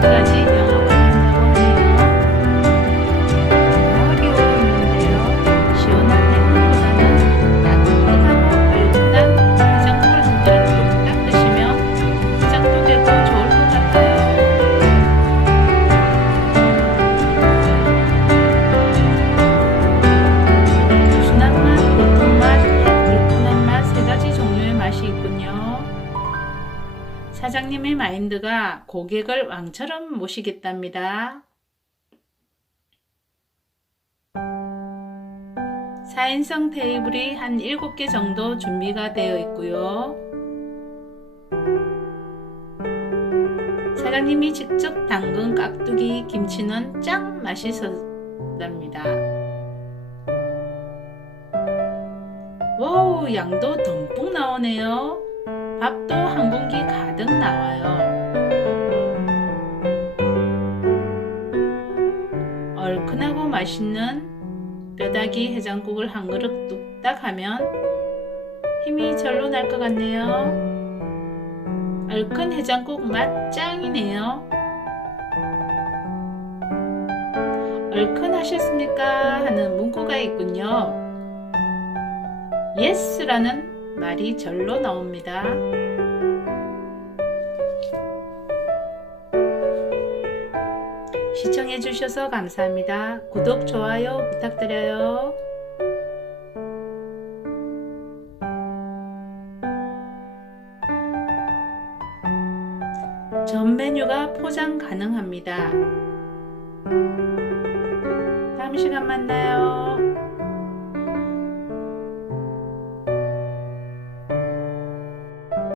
Thank. 마인드가 고객을 왕처럼 모시겠답니다. 4인성 테이블이 한 7개 정도 준비가 되어 있고요. 사장님이 직접 담근 깍두기 김치는 짱 맛있었답니다. 와우, 양도 듬뿍 나오네요. 밥도 맛있는 뼈다귀 해장국을 한 그릇 뚝딱 하면 힘이 절로 날 것 같네요. 얼큰 해장국 맛 짱이네요. 얼큰 하셨습니까? 하는 문구가 있군요. 예스라는 말이 절로 나옵니다. 시청해주셔서 감사합니다. 구독, 좋아요 부탁드려요. 전 메뉴가 포장 가능합니다. 다음 시간 만나요.